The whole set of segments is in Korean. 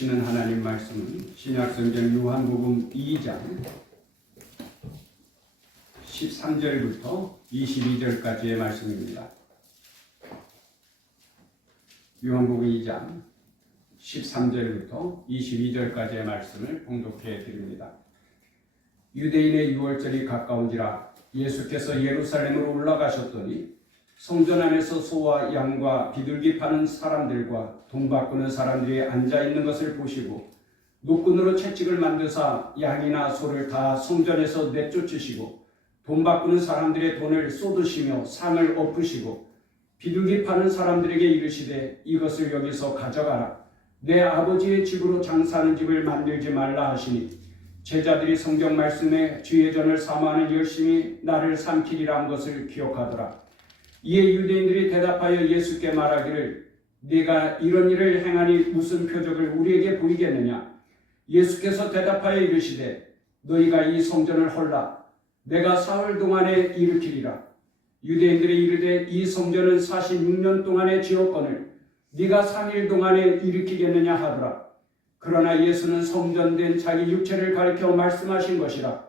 주시는 하나님 말씀은 신약성경 요한복음 2장 13절부터 22절까지의 말씀입니다. 요한복음 2장 13절부터 22절까지의 말씀을 봉독해 드립니다. 유대인의 유월절이 가까운지라 예수께서 예루살렘으로 올라가셨더니 성전 안에서 소와 양과 비둘기 파는 사람들과 돈 바꾸는 사람들이 앉아있는 것을 보시고 노끈으로 채찍을 만드사 양이나 소를 다 성전에서 내쫓으시고 돈 바꾸는 사람들의 돈을 쏟으시며 상을 엎으시고 비둘기 파는 사람들에게 이르시되 이것을 여기서 가져가라. 내 아버지의 집으로 장사하는 집을 만들지 말라 하시니 제자들이 성경 말씀에 주의 전을 사모하는 열심히 나를 삼키리라 한 것을 기억하더라. 이에 유대인들이 대답하여 예수께 말하기를 네가 이런 일을 행하니 무슨 표적을 우리에게 보이겠느냐. 예수께서 대답하여 이르시되 너희가 이 성전을 헐라. 내가 사흘 동안에 일으키리라. 유대인들이 이르되 이 성전은 46년 동안에 지었거늘 네가 3일 동안에 일으키겠느냐 하더라. 그러나 예수는 성전된 자기 육체를 가리켜 말씀하신 것이라.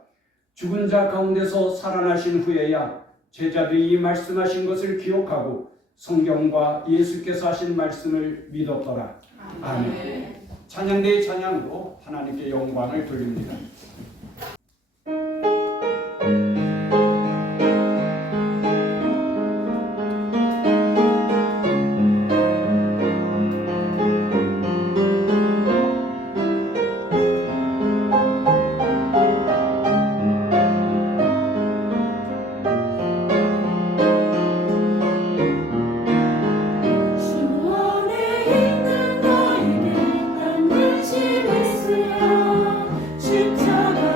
죽은 자 가운데서 살아나신 후에야 제자들이 이 말씀하신 것을 기억하고 성경과 예수께서 하신 말씀을 믿었더라. 아멘. 찬양대의 찬양으로 하나님께 영광을 돌립니다. 십자가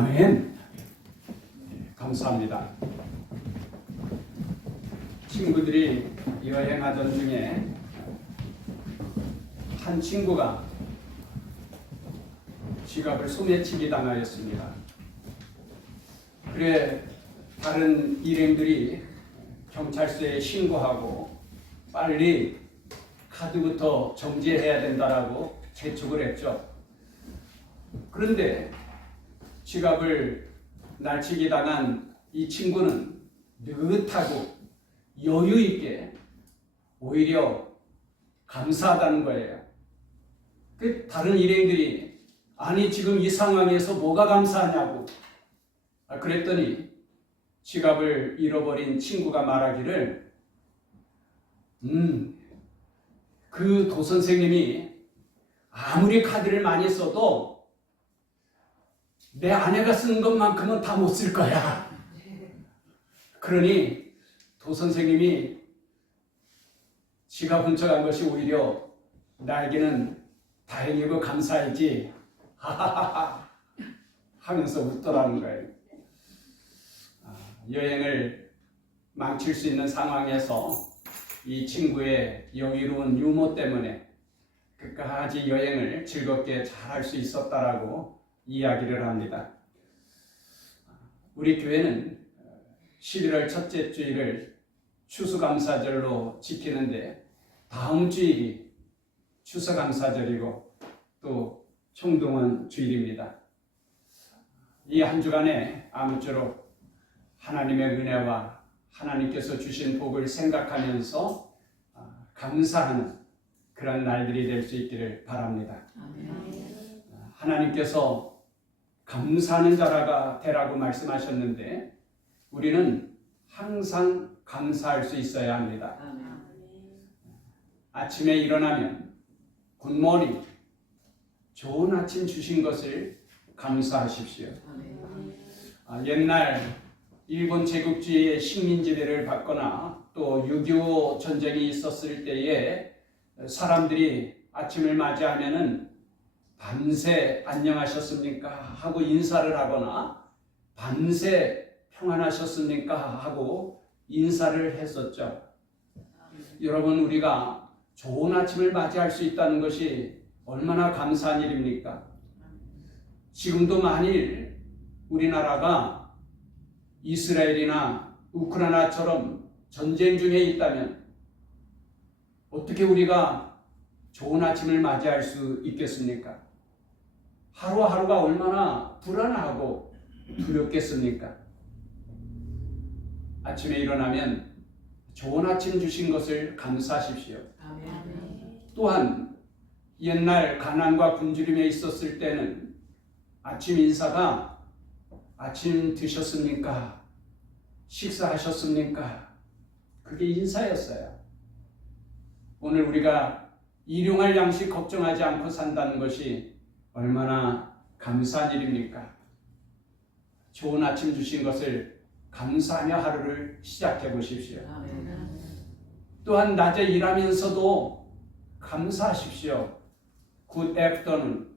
아멘. 감사합니다. 친구들이 여행하던 중에 한 친구가 지갑을 소매치기 당하였습니다. 그래 다른 일행들이 경찰서에 신고하고 빨리 카드부터 정지해야 된다라고 재촉을 했죠. 그런데 지갑을 날치기 당한 이 친구는 느긋하고 여유 있게 오히려 감사하다는 거예요. 다른 일행들이 아니 지금 이 상황에서 뭐가 감사하냐고 그랬더니 지갑을 잃어버린 친구가 말하기를 그 도선생님이 아무리 카드를 많이 써도 내 아내가 쓴 것만큼은 다 못 쓸 거야. 그러니 도선생님이 지갑 훔쳐간 것이 오히려 나에게는 다행이고 감사이지 하하하하 하면서 웃더라는 거예요. 여행을 망칠 수 있는 상황에서 이 친구의 여유로운 유머 때문에 끝까지 여행을 즐겁게 잘 할 수 있었다라고 이야기를 합니다. 우리 교회는 11월 첫째 주일을 추수감사절로 지키는데 다음 주일이 추수감사절이고 또 총동원 주일입니다. 이 한 주간에 아무쪼록 하나님의 은혜와 하나님께서 주신 복을 생각하면서 감사하는 그런 날들이 될 수 있기를 바랍니다. 하나님께서 감사하는 자가 되라고 말씀하셨는데 우리는 항상 감사할 수 있어야 합니다. 아침에 일어나면 굿모닝, 좋은 아침 주신 것을 감사하십시오. 옛날 일본 제국주의의 식민지배를 받거나 또 6.25 전쟁이 있었을 때에 사람들이 아침을 맞이하면은 밤새 안녕하셨습니까? 하고 인사를 하거나 밤새 평안하셨습니까? 하고 인사를 했었죠. 여러분 우리가 좋은 아침을 맞이할 수 있다는 것이 얼마나 감사한 일입니까? 지금도 만일 우리나라가 이스라엘이나 우크라이나처럼 전쟁 중에 있다면 어떻게 우리가 좋은 아침을 맞이할 수 있겠습니까? 하루하루가 얼마나 불안하고 두렵겠습니까? 아침에 일어나면 좋은 아침 주신 것을 감사하십시오. 또한 옛날 가난과 굶주림에 있었을 때는 아침 인사가 아침 드셨습니까? 식사하셨습니까? 그게 인사였어요. 오늘 우리가 일용할 양식 걱정하지 않고 산다는 것이 얼마나 감사한 일입니까? 좋은 아침 주신 것을 감사하며 하루를 시작해 보십시오. 또한 낮에 일하면서도 감사하십시오. 굿 애프터눈.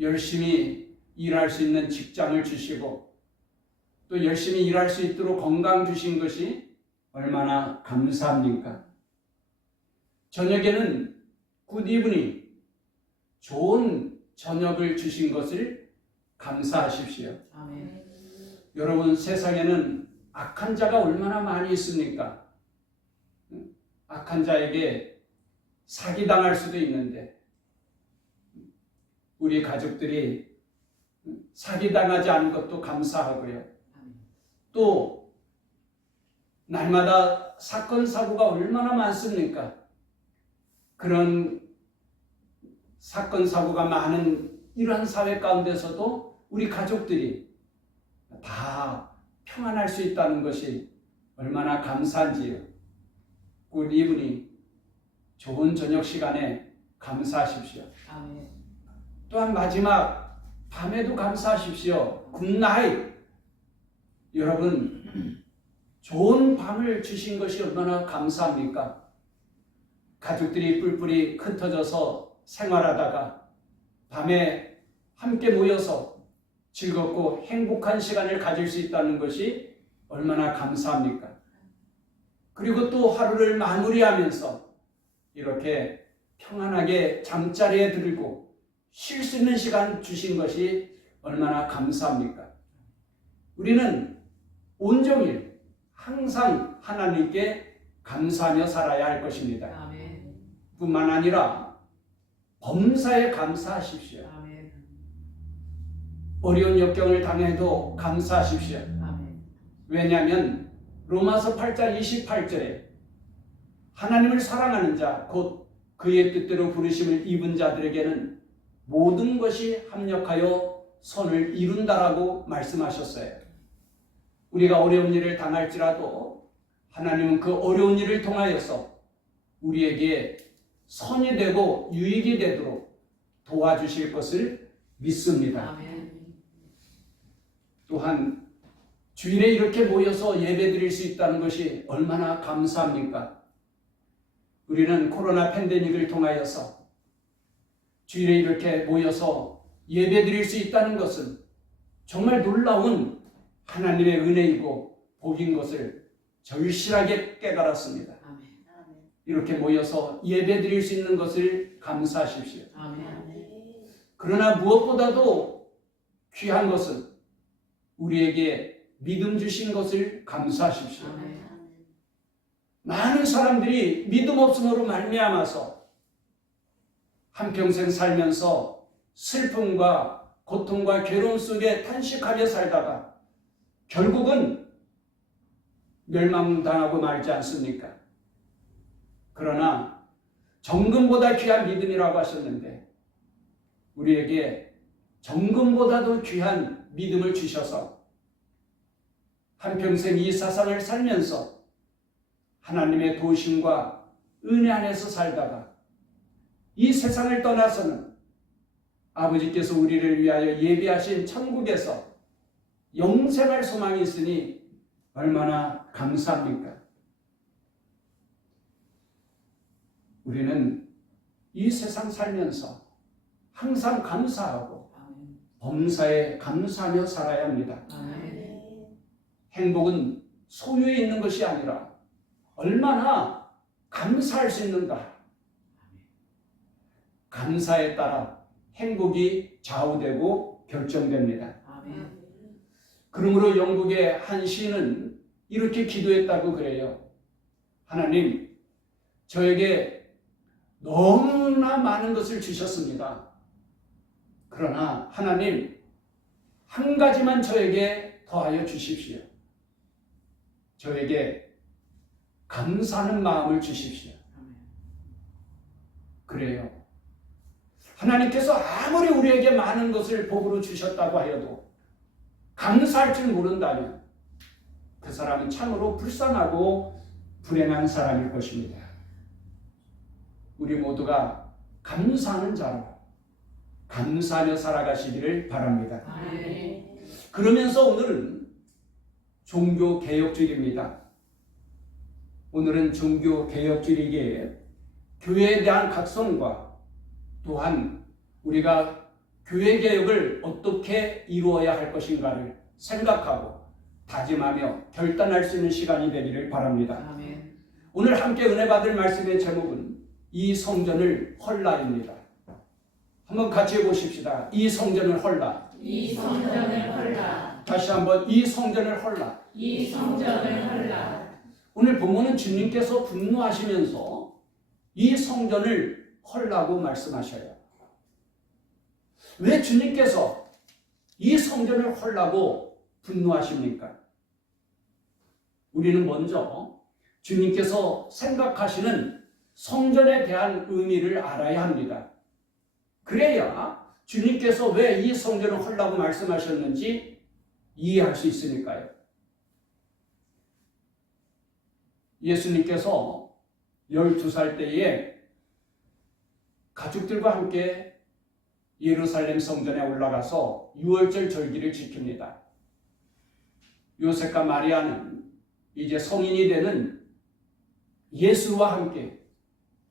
열심히 일할 수 있는 직장을 주시고 또 열심히 일할 수 있도록 건강 주신 것이 얼마나 감사합니까? 저녁에는 굿 이브닝, 좋은 저녁을 주신 것을 감사하십시오. 아멘. 여러분 세상에는 악한 자가 얼마나 많이 있습니까? 악한 자에게 사기당할 수도 있는데 우리 가족들이 사기당하지 않은 것도 감사하고요. 또 날마다 사건 사고가 얼마나 많습니까? 그런 사건 사고가 많은 이러한 사회 가운데서도 우리 가족들이 다 평안할 수 있다는 것이 얼마나 감사한지요. 굿 이브닝, 좋은 저녁 시간에 감사하십시오. 아멘. 또한 마지막 밤에도 감사하십시오. 굿나잇. 여러분 좋은 밤을 주신 것이 얼마나 감사합니까? 가족들이 뿔뿔이 흩어져서 생활하다가 밤에 함께 모여서 즐겁고 행복한 시간을 가질 수 있다는 것이 얼마나 감사합니까? 그리고 또 하루를 마무리하면서 이렇게 평안하게 잠자리에 들고 쉴 수 있는 시간 주신 것이 얼마나 감사합니까? 우리는 온종일 항상 하나님께 감사하며 살아야 할 것입니다. 아멘. 뿐만 아니라 범사에 감사하십시오. 아멘. 어려운 역경을 당해도 감사하십시오. 아멘. 왜냐하면 로마서 8장 28절에 하나님을 사랑하는 자, 곧 그의 뜻대로 부르심을 입은 자들에게는 모든 것이 합력하여 선을 이룬다라고 말씀하셨어요. 우리가 어려운 일을 당할지라도 하나님은 그 어려운 일을 통하여서 우리에게 선이 되고 유익이 되도록 도와주실 것을 믿습니다. 아멘. 또한 주일에 이렇게 모여서 예배드릴 수 있다는 것이 얼마나 감사합니까? 우리는 코로나 팬데믹을 통하여서 주일에 이렇게 모여서 예배드릴 수 있다는 것은 정말 놀라운 하나님의 은혜이고 복인 것을 절실하게 깨달았습니다. 아멘. 이렇게 모여서 예배드릴 수 있는 것을 감사하십시오. 아멘. 그러나 무엇보다도 귀한 것은 우리에게 믿음 주신 것을 감사하십시오. 아멘. 많은 사람들이 믿음 없음으로 말미암아서 한평생 살면서 슬픔과 고통과 괴로움 속에 탄식하며 살다가 결국은 멸망당하고 말지 않습니까? 그러나 정금보다 귀한 믿음이라고 하셨는데 우리에게 정금보다도 귀한 믿음을 주셔서 한평생 이 세상을 살면서 하나님의 도우심과 은혜 안에서 살다가 이 세상을 떠나서는 아버지께서 우리를 위하여 예비하신 천국에서 영생할 소망이 있으니 얼마나 감사합니까? 우리는 이 세상 살면서 항상 감사하고 아멘. 범사에 감사하며 살아야 합니다. 아멘. 행복은 소유에 있는 것이 아니라 얼마나 감사할 수 있는가. 감사에 따라 행복이 좌우되고 결정됩니다. 아멘. 그러므로 영국의 한 시인은 이렇게 기도했다고 그래요. 하나님, 저에게 너무나 많은 것을 주셨습니다. 그러나 하나님, 한 가지만 저에게 더하여 주십시오. 저에게 감사하는 마음을 주십시오. 아멘. 그래요. 하나님께서 아무리 우리에게 많은 것을 복으로 주셨다고 하여도 감사할 줄 모른다면 그 사람은 참으로 불쌍하고 불행한 사람일 것입니다. 우리 모두가 감사하는 자로 감사하며 살아가시기를 바랍니다. 아멘. 그러면서 오늘은 종교개혁주일입니다. 오늘은 종교개혁주일이기에 교회에 대한 각성과 또한 우리가 교회개혁을 어떻게 이루어야 할 것인가를 생각하고 다짐하며 결단할 수 있는 시간이 되기를 바랍니다. 아멘. 오늘 함께 은혜 받을 말씀의 제목은 이 성전을 헐라입니다. 한번 같이 해보십시다. 이 성전을 헐라. 이 성전을 헐라. 다시 한번 이 성전을 헐라. 이 성전을 헐라. 오늘 본문은 주님께서 분노하시면서 이 성전을 헐라고 말씀하셔요. 왜 주님께서 이 성전을 헐라고 분노하십니까? 우리는 먼저 주님께서 생각하시는 성전에 대한 의미를 알아야 합니다. 그래야 주님께서 왜 이 성전을 헐라고 말씀하셨는지 이해할 수 있으니까요. 예수님께서 12살 때에 가족들과 함께 예루살렘 성전에 올라가서 유월절 절기를 지킵니다. 요셉과 마리아는 이제 성인이 되는 예수와 함께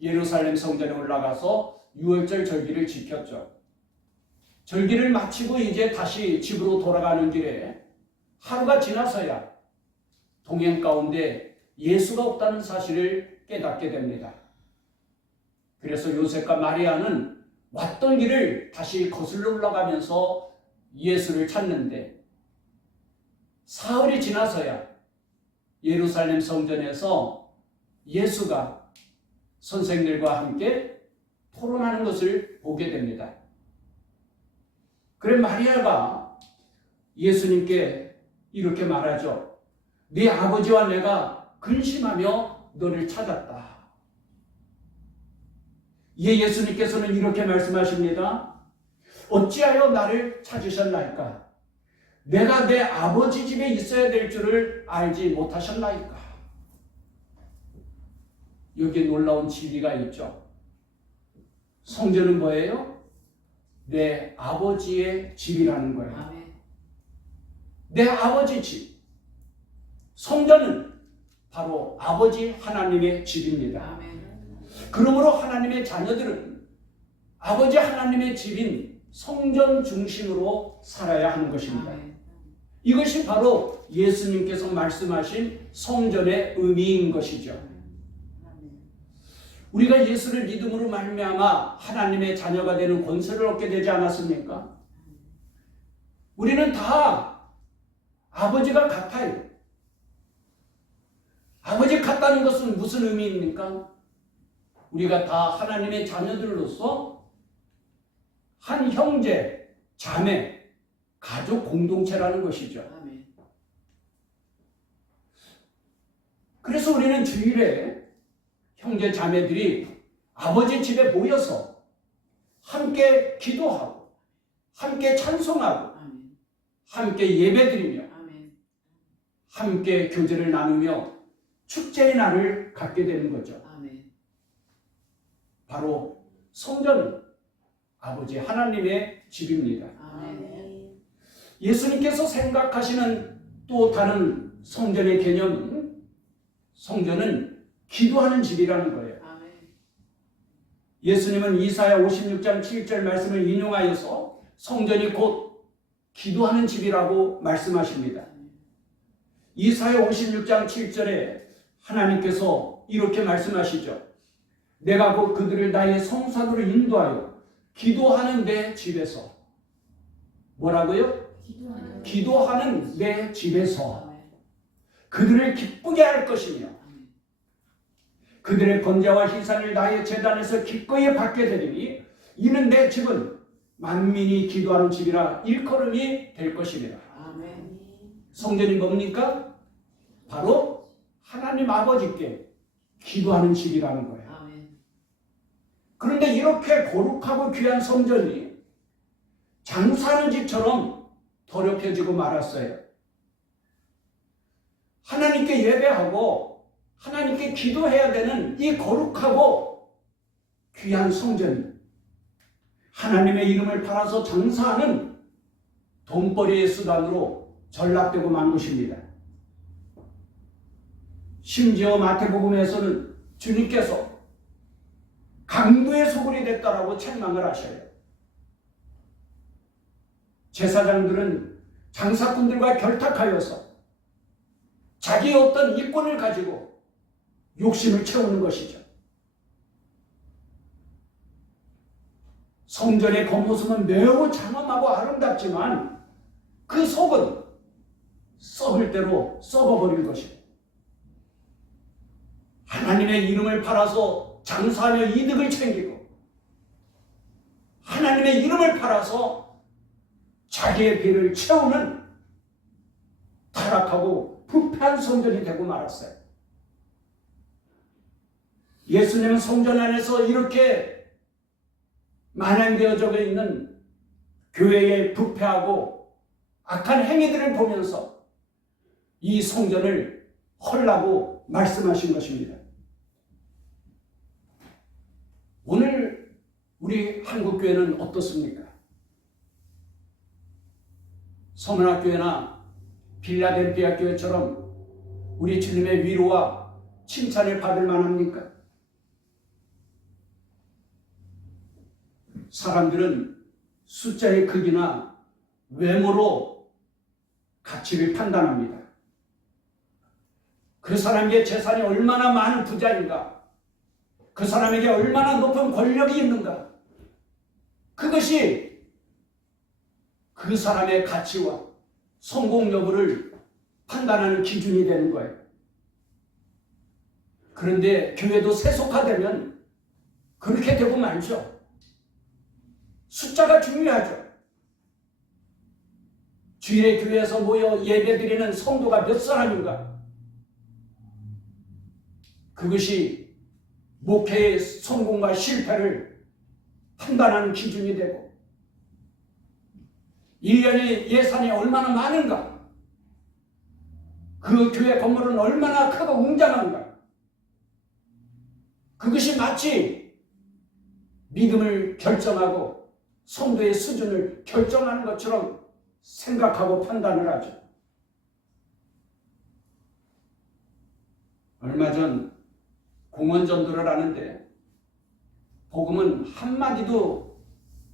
예루살렘 성전에 올라가서 유월절 절기를 지켰죠. 절기를 마치고 이제 다시 집으로 돌아가는 길에 하루가 지나서야 동행 가운데 예수가 없다는 사실을 깨닫게 됩니다. 그래서 요셉과 마리아는 왔던 길을 다시 거슬러 올라가면서 예수를 찾는데 사흘이 지나서야 예루살렘 성전에서 예수가 선생들과 함께 토론하는 것을 보게 됩니다. 그래 마리아가 예수님께 이렇게 말하죠. 네 아버지와 내가 근심하며 너를 찾았다. 이에 예수님께서는 이렇게 말씀하십니다. 어찌하여 나를 찾으셨나이까? 내가 내 아버지 집에 있어야 될 줄을 알지 못하셨나이까? 여기에 놀라운 진리가 있죠. 성전은 뭐예요? 내 아버지의 집이라는 거예요. 아멘. 내 아버지 집. 성전은 바로 아버지 하나님의 집입니다. 아멘. 그러므로 하나님의 자녀들은 아버지 하나님의 집인 성전 중심으로 살아야 하는 것입니다. 아멘. 이것이 바로 예수님께서 말씀하신 성전의 의미인 것이죠. 우리가 예수를 믿음으로 말미암아 하나님의 자녀가 되는 권세를 얻게 되지 않았습니까? 우리는 다 아버지가 같아요. 아버지 같다는 것은 무슨 의미입니까? 우리가 다 하나님의 자녀들로서 한 형제, 자매, 가족 공동체라는 것이죠. 아멘. 그래서 우리는 주일에 형제 자매들이 아버지 집에 모여서 함께 기도하고 함께 찬송하고 아멘. 함께 예배드리며 아멘. 함께 교제를 나누며 축제의 날을 갖게 되는 거죠. 아멘. 바로 성전은 아버지 하나님의 집입니다. 아멘. 예수님께서 생각하시는 또 다른 성전의 개념은 성전은 기도하는 집이라는 거예요. 아멘. 예수님은 이사야 56장 7절 말씀을 인용하여서 성전이 곧 기도하는 집이라고 말씀하십니다. 이사야 56장 7절에 하나님께서 이렇게 말씀하시죠. 내가 곧 그들을 나의 성산으로 인도하여 기도하는 내 집에서 뭐라고요? 기도하는 내 집에서 아멘. 그들을 기쁘게 할 것이며 아멘. 그들의 번제와 희산을 나의 제단에서 기꺼이 받게 되리니 이는 내 집은 만민이 기도하는 집이라 일컬음이 될 것이니라. 아멘. 성전이 뭡니까? 바로 하나님 아버지께 기도하는 집이라는 거예요. 아멘. 그런데 이렇게 거룩하고 귀한 성전이 장사하는 집처럼 더럽혀지고 말았어요. 하나님께 예배하고 하나님께 기도해야 되는 이 거룩하고 귀한 성전이 하나님의 이름을 팔아서 장사하는 돈벌이의 수단으로 전락되고 만 것입니다. 심지어 마태복음에서는 주님께서 강도의 소굴이 됐다라고 책망을 하셔요. 제사장들은 장사꾼들과 결탁하여서 자기의 어떤 이권을 가지고 욕심을 채우는 것이죠. 성전의 겉모습은 매우 장엄하고 아름답지만 그 속은 썩을 대로 썩어버릴 것입니다. 하나님의 이름을 팔아서 장사하며 이득을 챙기고 하나님의 이름을 팔아서 자기의 배를 채우는 타락하고 부패한 성전이 되고 말았어요. 예수님은 성전 안에서 이렇게 만연되어져 있는 교회의 부패하고 악한 행위들을 보면서 이 성전을 헐라고 말씀하신 것입니다. 오늘 우리 한국교회는 어떻습니까? 서문학교회나 빌라델피아 교회처럼 우리 주님의 위로와 칭찬을 받을 만합니까? 사람들은 숫자의 크기나 외모로 가치를 판단합니다. 그 사람의 재산이 얼마나 많은 부자인가, 그 사람에게 얼마나 높은 권력이 있는가, 그것이 그 사람의 가치와 성공 여부를 판단하는 기준이 되는 거예요. 그런데 교회도 세속화되면 그렇게 되고 말죠. 숫자가 중요하죠. 주일에 교회에서 모여 예배드리는 성도가 몇 사람인가, 그것이 목회의 성공과 실패를 판단하는 기준이 되고, 1년의 예산이 얼마나 많은가, 그 교회 건물은 얼마나 크고 웅장한가, 그것이 마치 믿음을 결정하고 성도의 수준을 결정하는 것처럼 생각하고 판단을 하죠. 얼마 전 공원 전도를 하는데 복음은 한마디도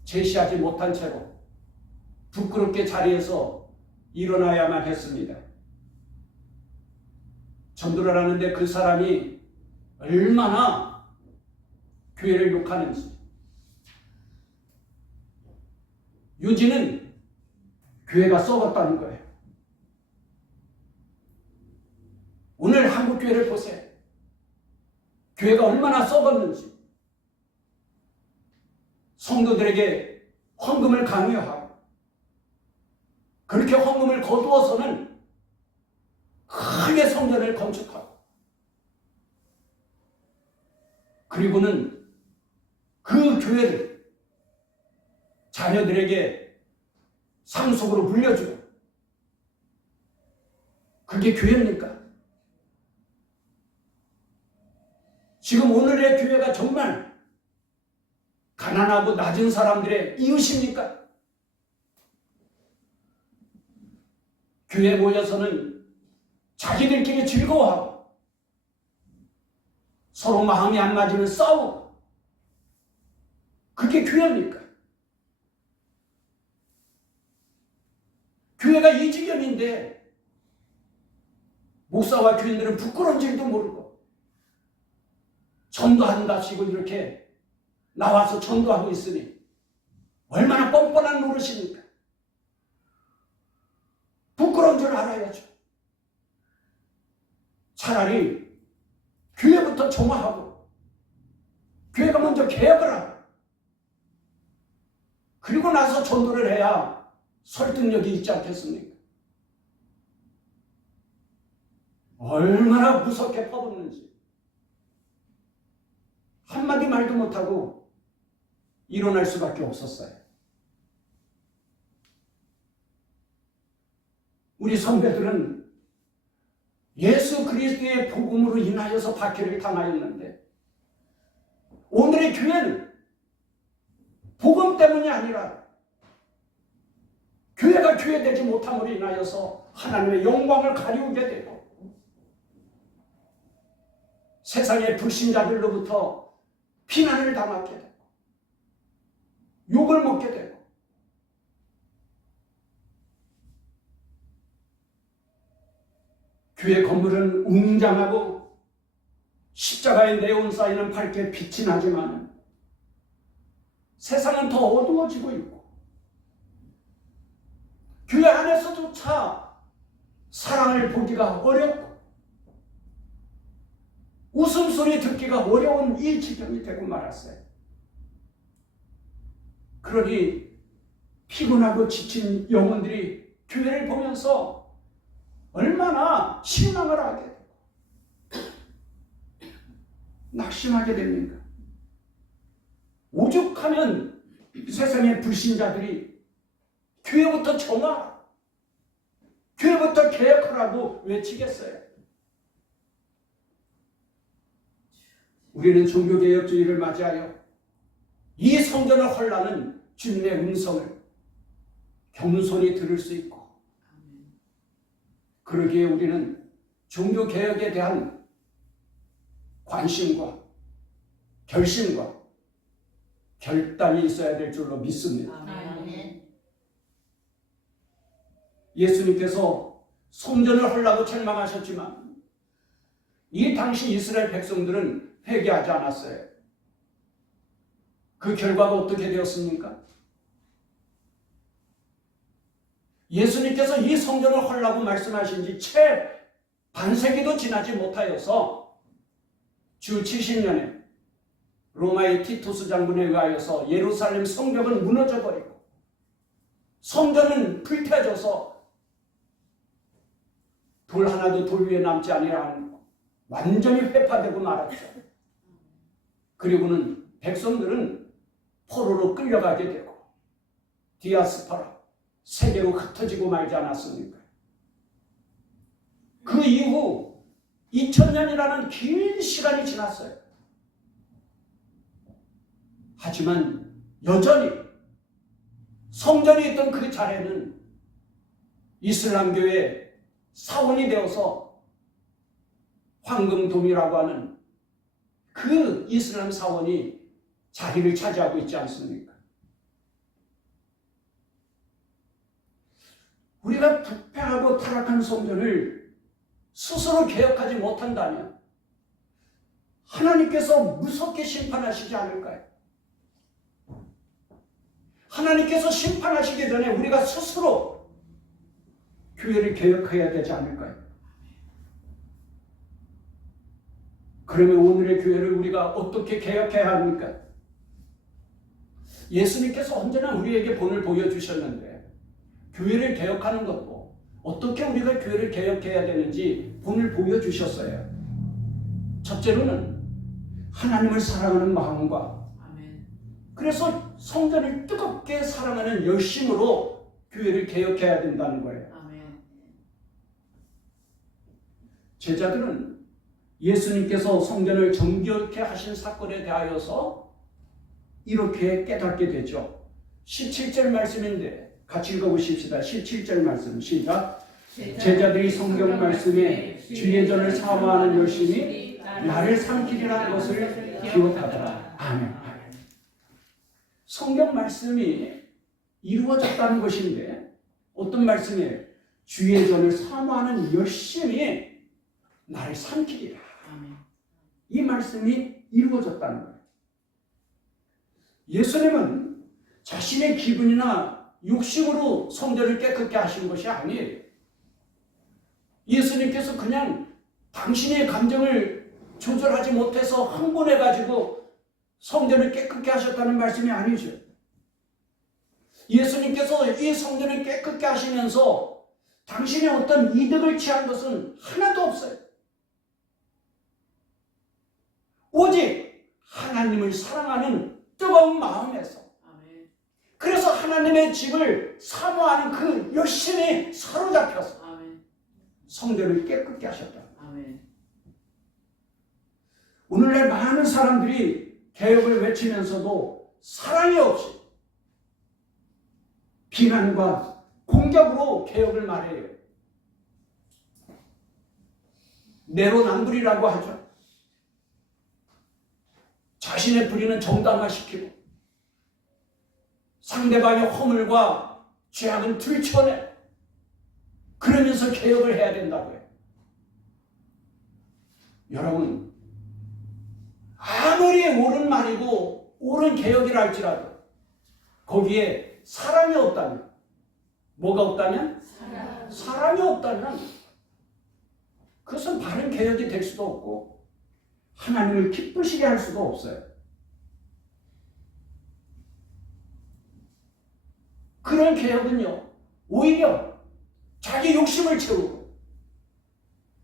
제시하지 못한 채로 부끄럽게 자리에서 일어나야만 했습니다. 전도를 하는데 그 사람이 얼마나 교회를 욕하는지, 요지는 교회가 썩었다는 거예요. 오늘 한국 교회를 보세요. 교회가 얼마나 썩었는지. 성도들에게 헌금을 강요하고, 그렇게 헌금을 거두어서는 크게 성전을 건축하고, 그리고는 그 교회를 자녀들에게 상속으로 물려주고, 그게 교회입니까? 지금 오늘의 교회가 정말 가난하고 낮은 사람들의 이웃입니까? 교회에 모여서는 자기들끼리 즐거워하고 서로 마음이 안 맞으면 싸우고, 그게 교회입니까? 교회가 이 지경인데 목사와 교인들은 부끄러운 줄도 모르고 전도한답시고 이렇게 나와서 전도하고 있으니 얼마나 뻔뻔한 노릇입니까? 부끄러운 줄 알아야죠. 차라리 교회부터 정화하고 교회가 먼저 개혁을 하고 그리고 나서 전도를 해야 설득력이 있지 않겠습니까? 얼마나 무섭게 퍼붓는지 한마디 말도 못하고 일어날 수밖에 없었어요. 우리 선배들은 예수 그리스도의 복음으로 인하여서 박해를 당하였는데, 오늘의 교회는 복음 때문이 아니라 교회가 교회되지 못함으로 인하여서 하나님의 영광을 가리우게 되고 세상의 불신자들로부터 비난을 당하게 되고 욕을 먹게 되고, 교회 건물은 웅장하고 십자가의 네온 사인은 밝게 빛이 나지만 세상은 더 어두워지고 있고, 교회 안에서조차 사랑을 보기가 어렵고 웃음소리 듣기가 어려운 이 지경이 되고 말았어요. 그러니 피곤하고 지친 영혼들이 교회를 보면서 얼마나 실망을 하게 되고 낙심하게 됩니까? 오죽하면 세상의 불신자들이 교회부터 정화, 교회부터 개혁하라고 외치겠어요. 우리는 종교개혁주의를 맞이하여 이 성전을 헐라는 주님의 음성을 겸손히 들을 수 있고, 그러기에 우리는 종교개혁에 대한 관심과 결심과 결단이 있어야 될 줄로 믿습니다. 아멘. 예수님께서 성전을 하려고 책망하셨지만 이 당시 이스라엘 백성들은 회개하지 않았어요. 그 결과가 어떻게 되었습니까? 예수님께서 이 성전을 하려고 말씀하신 지 채 반세기도 지나지 못하여서 주 70년에 로마의 티투스 장군에 의하여서 예루살렘 성벽은 무너져 버리고 성전은 불태워져서 돌 하나도 돌 위에 남지 아니라 완전히 회파되고 말았죠. 그리고는 백성들은 포로로 끌려가게 되고 디아스포라 세계로 흩어지고 말지 않았습니까? 그 이후 2000년이라는 긴 시간이 지났어요. 하지만 여전히 성전이 있던 그 자리는 이슬람교의 사원이 되어서 황금돔이라고 하는 그 이슬람 사원이 자리를 차지하고 있지 않습니까? 우리가 부패하고 타락한 성전을 스스로 개혁하지 못한다면 하나님께서 무섭게 심판하시지 않을까요? 하나님께서 심판하시기 전에 우리가 스스로 교회를 개혁해야 되지 않을까요? 그러면 오늘의 교회를 우리가 어떻게 개혁해야 합니까? 예수님께서 언제나 우리에게 본을 보여주셨는데 교회를 개혁하는 것도 어떻게 우리가 교회를 개혁해야 되는지 본을 보여주셨어요. 첫째로는 하나님을 사랑하는 마음과 그래서 성전을 뜨겁게 사랑하는 열심으로 교회를 개혁해야 된다는 거예요. 제자들은 예수님께서 성전을 정결케 하신 사건에 대하여서 이렇게 깨닫게 되죠. 17절 말씀인데 같이 읽어보십시다. 17절 말씀 시작. 제자들이 성경 말씀에 주의 전을 사모하는 열심이 나를 삼키리라는 것을 기억하더라. 아멘. 성경 말씀이 이루어졌다는 것인데 어떤 말씀이에요? 주의 전을 사모하는 열심이 나를 삼키리라. 이 말씀이 이루어졌다는 거예요. 예수님은 자신의 기분이나 욕심으로 성전을 깨끗게 하신 것이 아니에요. 예수님께서 그냥 당신의 감정을 조절하지 못해서 흥분해가지고 성전을 깨끗게 하셨다는 말씀이 아니죠. 예수님께서 이 성전을 깨끗게 하시면서 당신의 어떤 이득을 취한 것은 하나도 없어요. 오직 하나님을 사랑하는 뜨거운 마음에서 그래서 하나님의 집을 사모하는 그 열심이 사로잡혀서 성전을 깨끗게 하셨다. 오늘날 많은 사람들이 개혁을 외치면서도 사랑이 없이 비난과 공격으로 개혁을 말해요. 내로남불이라고 하죠. 자신의 불의는 정당화시키고 상대방의 허물과 죄악은 들춰내 그러면서 개혁을 해야 된다고요. 여러분 아무리 옳은 말이고 옳은 개혁이라 할지라도 거기에 사랑이 없다면 뭐가 없다면? 사랑이 없다면 그것은 바른 개혁이 될 수도 없고 하나님을 기쁘시게 할 수도 없어요. 그런 개혁은요 오히려 자기 욕심을 채우고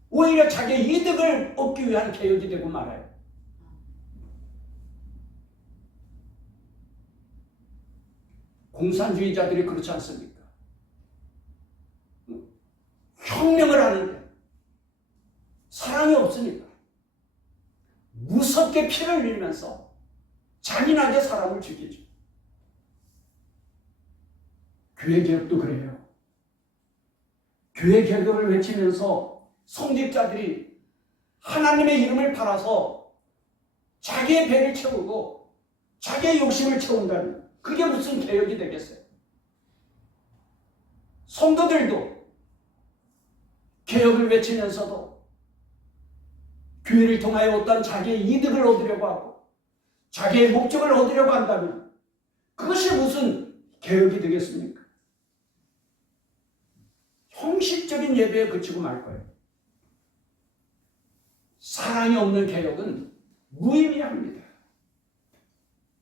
오히려 자기 이득을 얻기 위한 개혁이 되고 말아요. 공산주의자들이 그렇지 않습니까? 혁명을 하는데 사랑이 없으니까 무섭게 피를 흘리면서 잔인하게 사람을 죽이죠. 교회 개혁도 그래요. 교회 개혁을 외치면서 성직자들이 하나님의 이름을 팔아서 자기의 배를 채우고 자기의 욕심을 채운다면 그게 무슨 개혁이 되겠어요? 성도들도 개혁을 외치면서도 교회를 통하여 어떤 자기의 이득을 얻으려고 하고 자기의 목적을 얻으려고 한다면 그것이 무슨 개혁이 되겠습니까? 형식적인 예배에 그치고 말 거예요. 사랑이 없는 개혁은 무의미합니다.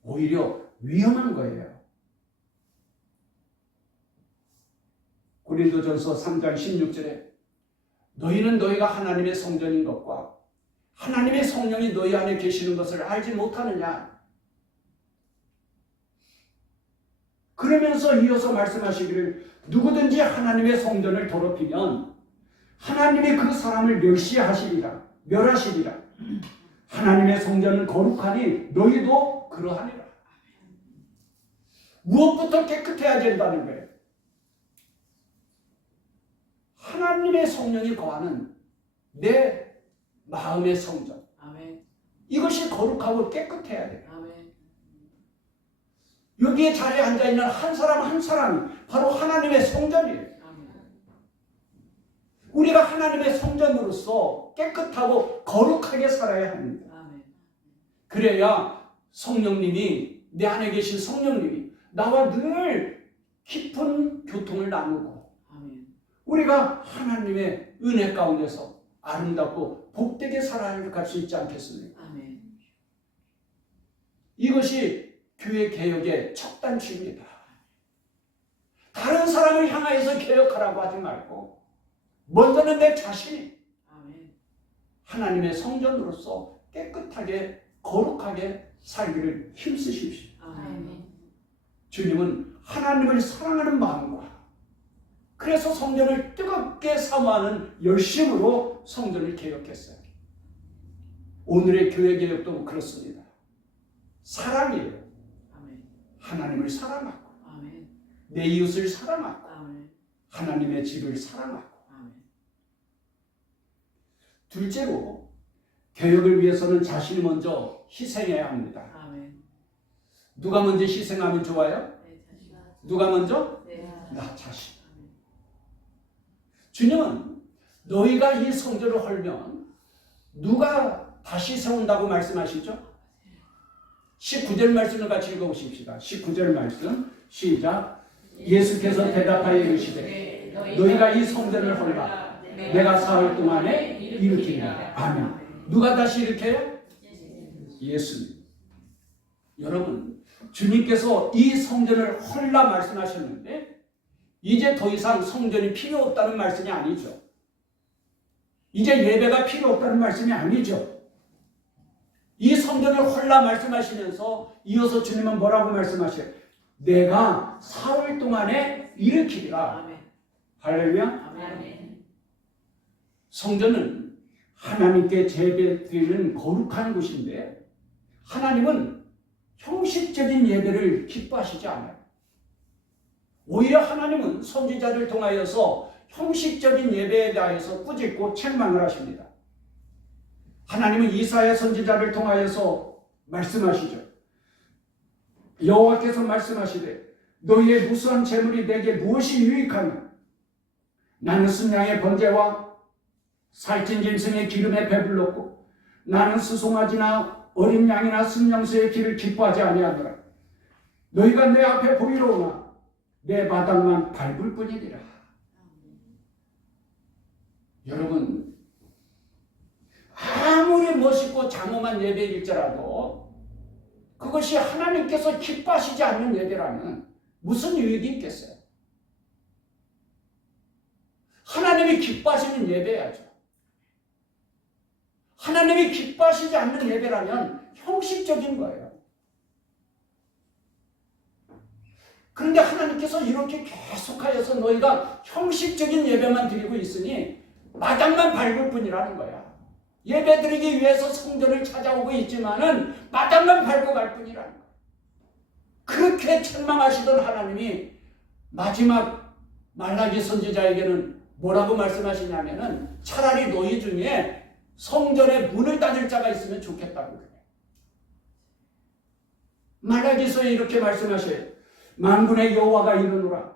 오히려 위험한 거예요. 고린도전서 3장 16절에 너희는 너희가 하나님의 성전인 것과 하나님의 성령이 너희 안에 계시는 것을 알지 못하느냐. 그러면서 이어서 말씀하시기를 누구든지 하나님의 성전을 더럽히면 하나님이 그 사람을 멸하시리라. 하나님의 성전은 거룩하니 너희도 그러하니라. 무엇부터 깨끗해야 된다는 거예요? 하나님의 성령이 거하는 내 마음의 성전. 아멘. 이것이 거룩하고 깨끗해야 돼요. 아멘. 여기에 자리에 앉아있는 한 사람 한 사람이 바로 하나님의 성전이에요. 아멘. 우리가 하나님의 성전으로서 깨끗하고 거룩하게 살아야 합니다. 아멘. 그래야 성령님이 내 안에 계신 성령님이 나와 늘 깊은 교통을 나누고 아멘. 우리가 하나님의 은혜 가운데서 아름답고 복되게 살아갈 수 있지 않겠습니까? 아멘. 이것이 교회 개혁의 첫 단추입니다. 다른 사람을 향하여서 개혁하라고 하지 말고 먼저는 내 자신이 아멘. 하나님의 성전으로서 깨끗하게 거룩하게 살기를 힘쓰십시오. 아멘. 주님은 하나님을 사랑하는 마음과 그래서 성전을 뜨겁게 사모하는 열심으로 성전을 개혁했어요. 오늘의 교회 개혁도 그렇습니다. 사랑이에요. 아멘. 하나님을 사랑하고 아멘. 내 이웃을 사랑하고 아멘. 하나님의 집을 사랑하고 아멘. 둘째로 개혁을 위해서는 자신이 먼저 희생해야 합니다. 아멘. 누가 먼저 희생하면 좋아요? 내 자신. 누가 먼저? 내 자신. 나 자신. 아멘. 주님은 너희가 이 성전을 헐면 누가 다시 세운다고 말씀하시죠? 19절 말씀을 같이 읽어보십시다. 19절 말씀 시작. 예수께서 대답하여 이르시되 너희가 이 성전을 헐라 내가 사흘 동안에 일으키리라. 아멘. 누가 다시 일으켜요? 예수님. 여러분, 주님께서 이 성전을 헐라 말씀하셨는데 이제 더 이상 성전이 필요 없다는 말씀이 아니죠. 이제 예배가 필요 없다는 말씀이 아니죠. 이 성전을 헐라 말씀하시면서 이어서 주님은 뭐라고 말씀하셔요? 내가 사흘 동안에 일으키리라. 아멘. 할렐루야. 아멘. 성전은 하나님께 제배드리는 거룩한 곳인데 하나님은 형식적인 예배를 기뻐하시지 않아요. 오히려 하나님은 선지자를 통하여서 형식적인 예배에 대하여서 꾸짖고 책망을 하십니다. 하나님은 이사야 선지자를 통하여서 말씀하시죠. 여호와께서 말씀하시되 너희의 무수한 재물이 내게 무엇이 유익하냐? 나는 순양의 번제와 살찐 짐승의 기름에 배불렀고 나는 수송아지나 어린 양이나 순양소의 피를 기뻐하지 아니하노라. 너희가 내 앞에 보이러 오나 내 마당만 밟을 뿐이니라. 여러분, 아무리 멋있고 장엄한 예배일지라도 그것이 하나님께서 기뻐하시지 않는 예배라면 무슨 유익이 있겠어요? 하나님이 기뻐하시는 예배야죠. 하나님이 기뻐하시지 않는 예배라면 형식적인 거예요. 그런데 하나님께서 이렇게 계속하여서 너희가 형식적인 예배만 드리고 있으니 마당만 밟을 뿐이라는 거야. 예배 드리기 위해서 성전을 찾아오고 있지만은 마당만 밟고 갈 뿐이라는 거야. 그렇게 책망하시던 하나님이 마지막 말라기 선지자에게는 뭐라고 말씀하시냐면은 차라리 너희 중에 성전의 문을 닫을 자가 있으면 좋겠다고 그래요. 말라기서에 이렇게 말씀하셔요. 만군의 여호와가 이르노라.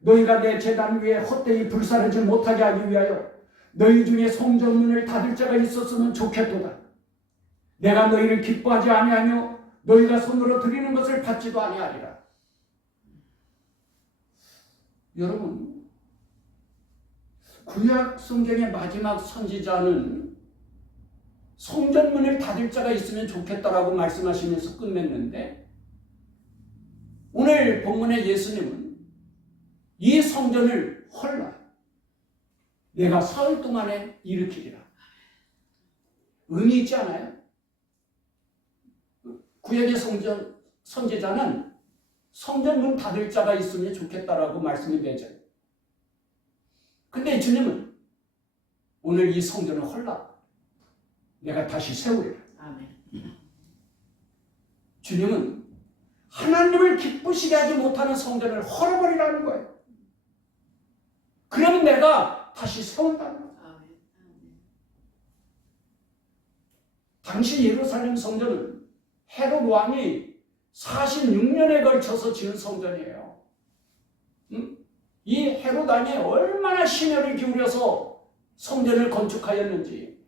너희가 내 제단 위에 헛되이 불사르지 못하게 하기 위하여 너희 중에 성전문을 닫을 자가 있었으면 좋겠도다. 내가 너희를 기뻐하지 아니하며 너희가 손으로 드리는 것을 받지도 아니하리라. 여러분, 구약 성경의 마지막 선지자는 성전문을 닫을 자가 있으면 좋겠다라고 말씀하시면서 끝냈는데, 오늘 본문의 예수님은 이 성전을 헐라 내가 사흘 동안에 일으키리라. 의미 있지 않아요? 구약의 선지자는 성전문 닫을 자가 있으면 좋겠다라고 말씀이 되죠. 근데 주님은 오늘 이 성전을 헐라 내가 다시 세우리라. 아멘. 주님은 하나님을 기쁘시게 하지 못하는 성전을 헐어버리라는 거예요. 그러면 내가 다시 세운다는 거예요. 아멘. 당시 예루살렘 성전은 헤롯 왕이 46년에 걸쳐서 지은 성전이에요. 이 헤롯 왕이 얼마나 심혈을 기울여서 성전을 건축하였는지,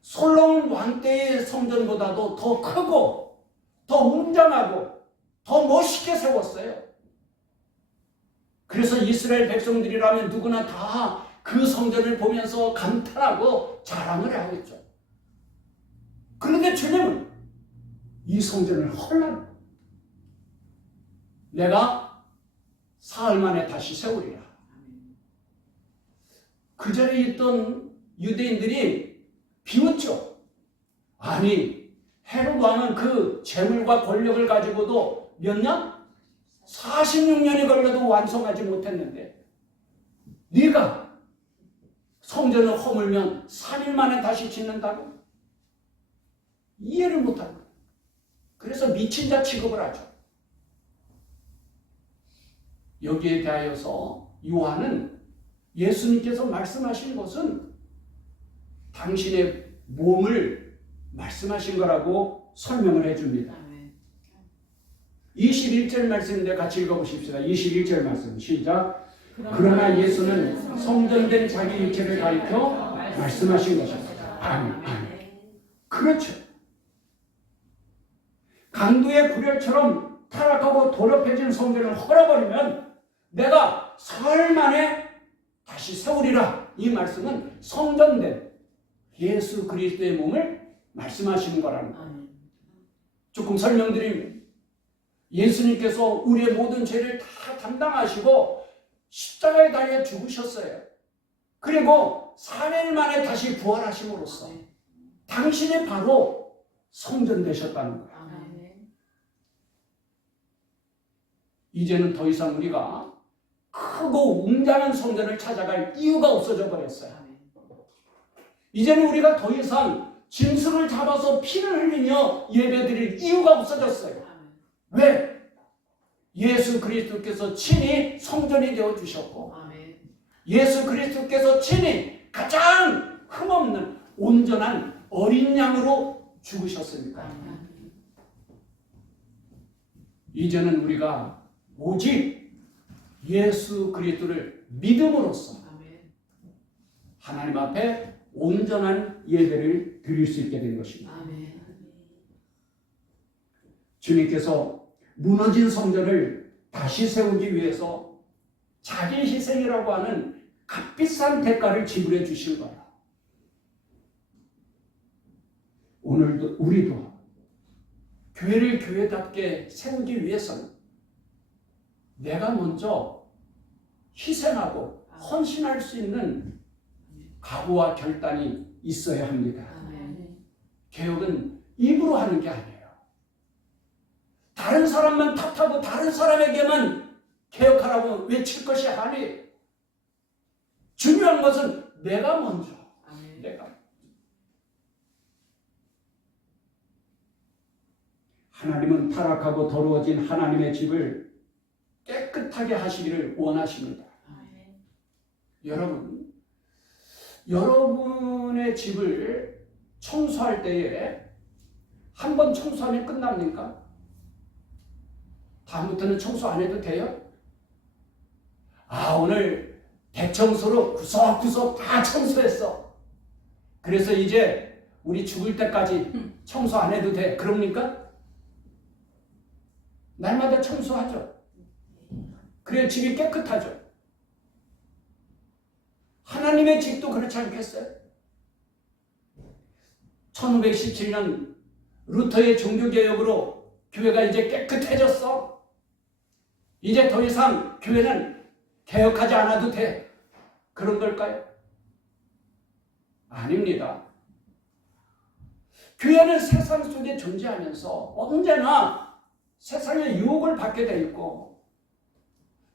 솔로몬 왕 때의 성전보다도 더 크고 더 웅장하고 더 멋있게 세웠어요. 그래서 이스라엘 백성들이라면 누구나 다 그 성전을 보면서 감탄하고 자랑을 하겠죠. 그런데 주님은 이 성전을 헐라 내가 사흘 만에 다시 세우리라. 그 자리에 있던 유대인들이 비웃죠. 아니, 헤롯 왕은 그 재물과 권력을 가지고도 몇 년? 46년이 걸려도 완성하지 못했는데 네가 성전을 허물면 3일 만에 다시 짓는다고? 이해를 못하는 거예요. 그래서 미친 자 취급을 하죠. 여기에 대하여서 요한은 예수님께서 말씀하신 것은 당신의 몸을 말씀하신 거라고 설명을 해줍니다. 아멘. 21절 말씀인데 같이 읽어보십시다. 21절 말씀 시작. 그러나 예수는 성전된 자기 육체를 가리켜 말씀하신 것입니다. 아멘. 그렇죠. 강도의 불혈처럼 타락하고 도렵해진 성전을 헐어버리면 내가 사흘 만에 다시 세우리라. 이 말씀은 성전된 예수 그리스도의 몸을 말씀하시는 거라는 거예요. 아멘. 조금 설명드리면 예수님께서 우리의 모든 죄를 다 담당하시고 십자가에 달려 죽으셨어요. 그리고 3일 만에 다시 부활하심으로써 당신이 바로 성전 되셨다는 거예요. 아멘. 이제는 더 이상 우리가 크고 웅장한 성전을 찾아갈 이유가 없어져 버렸어요. 아멘. 이제는 우리가 더 이상 짐승을 잡아서 피를 흘리며 예배드릴 이유가 없어졌어요. 아멘. 왜? 예수 그리스도께서 친히 성전이 되어 주셨고, 아멘. 예수 그리스도께서 친히 가장 흠없는 온전한 어린 양으로 죽으셨으니까. 아멘. 이제는 우리가 오직 예수 그리스도를 믿음으로써 아멘. 하나님 앞에 온전한 예배를 드릴 수 있게 된 것입니다. 아멘. 주님께서 무너진 성전을 다시 세우기 위해서 자기 희생이라고 하는 값비싼 대가를 지불해 주신 거예요. 오늘도 우리도 교회를 교회답게 세우기 위해서는 내가 먼저 희생하고 헌신할 수 있는 각오와 결단이 있어야 합니다. 아멘. 개혁은 입으로 하는 게 아니에요. 다른 사람만 탓하고 다른 사람에게만 개혁하라고 외칠 것이 아니에요. 중요한 것은 내가 먼저, 아멘. 내가. 하나님은 타락하고 더러워진 하나님의 집을 깨끗하게 하시기를 원하십니다. 아멘. 여러분, 여러분의 집을 청소할 때에 한 번 청소하면 끝납니까? 다음부터는 청소 안 해도 돼요? 아, 오늘 대청소로 구석구석 다 청소했어. 그래서 이제 우리 죽을 때까지 청소 안 해도 돼. 그럽니까? 날마다 청소하죠. 그래야 집이 깨끗하죠. 하나님의 집도 그렇지 않겠어요? 1517년 루터의 종교개혁으로 교회가 이제 깨끗해졌어. 이제 더 이상 교회는 개혁하지 않아도 돼. 그런 걸까요? 아닙니다. 교회는 세상 속에 존재하면서 언제나 세상의 유혹을 받게 돼 있고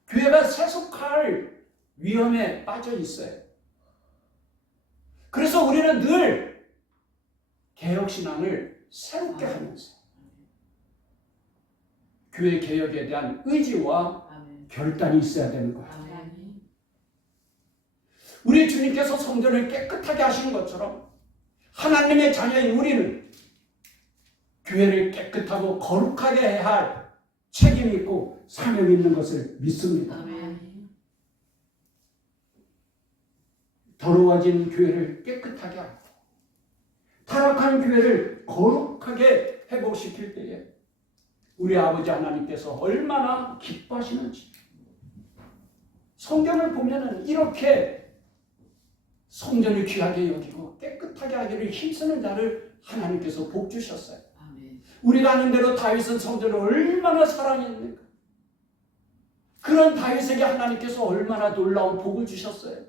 교회가 세속할 위험에 빠져 있어요. 그래서 우리는 늘 개혁신앙을 새롭게 하면서 교회 개혁에 대한 의지와 아멘. 결단이 있어야 되는 거예요. 아멘. 우리 주님께서 성전을 깨끗하게 하시는 것처럼 하나님의 자녀인 우리는 교회를 깨끗하고 거룩하게 해야 할 책임이 있고 사명이 있는 것을 믿습니다. 아멘. 더러워진 교회를 깨끗하게 하고 타락한 교회를 거룩하게 회복시킬 때에 우리 아버지 하나님께서 얼마나 기뻐하시는지 성경을 보면은 이렇게 성전을 귀하게 여기고 깨끗하게 하기를 힘쓰는 자를 하나님께서 복 주셨어요. 아멘. 우리가 아는 대로 다윗은 성전을 얼마나 사랑했는가. 그런 다윗에게 하나님께서 얼마나 놀라운 복을 주셨어요.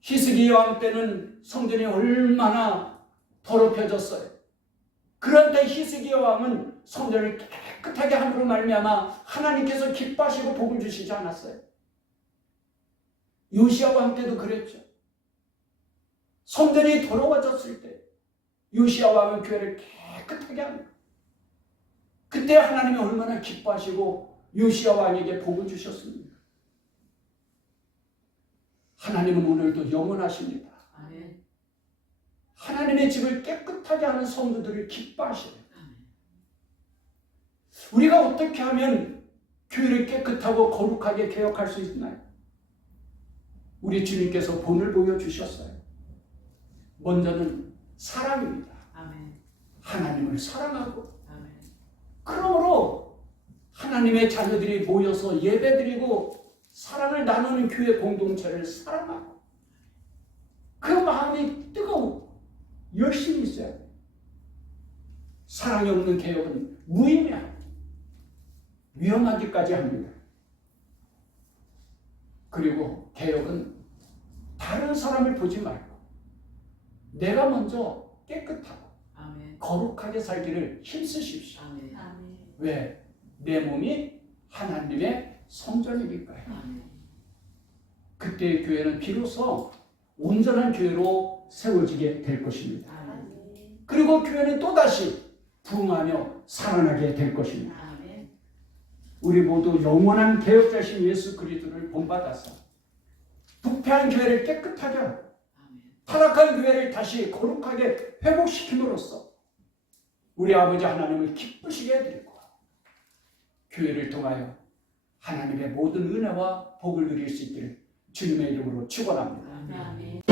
히스기 왕 때는 성전이 얼마나 더럽혀졌어요. 그런 때 히스기 왕은 성전을 깨끗하게 함으로 말미암아 하나님께서 기뻐하시고 복을 주시지 않았어요. 요시야 왕 때도 그랬죠. 성전이 더러워졌을 때 요시야 왕은 교회를 깨끗하게 합니다. 그때 하나님이 얼마나 기뻐하시고 요시야 왕에게 복을 주셨습니까? 하나님은 오늘도 영원하십니다. 아멘. 하나님의 집을 깨끗하게 하는 성도들을 기뻐하셔요. 우리가 어떻게 하면 교회를 깨끗하고 거룩하게 개혁할 수 있나요? 우리 주님께서 본을 보여주셨어요. 먼저는 사랑입니다. 아멘. 하나님을 사랑하고 아멘. 그러므로 하나님의 자녀들이 모여서 예배드리고 사랑을 나누는 교회 공동체를 사랑하고 그 마음이 뜨거워 열심히 있어야 돼요. 사랑이 없는 개혁은 무의미하고 위험하기까지 합니다. 그리고 개혁은 다른 사람을 보지 말고 내가 먼저 깨끗하고 아멘. 거룩하게 살기를 힘쓰십시오. 아멘. 왜? 내 몸이 하나님의 성전이니까요. 아멘. 그때의 교회는 비로소 온전한 교회로 세워지게 될 것입니다. 아멘. 그리고 교회는 또다시 부흥하며 살아나게 될 것입니다. 아멘. 우리 모두 영원한 개혁자신 예수 그리스도를 본받아서 부패한 교회를 깨끗하게 하고 아멘. 타락한 교회를 다시 거룩하게 회복시킴으로써 우리 아버지 하나님을 기쁘시게 해드리고 교회를 통하여 하나님의 모든 은혜와 복을 누릴 수 있기를 주님의 이름으로 축원합니다. 아멘.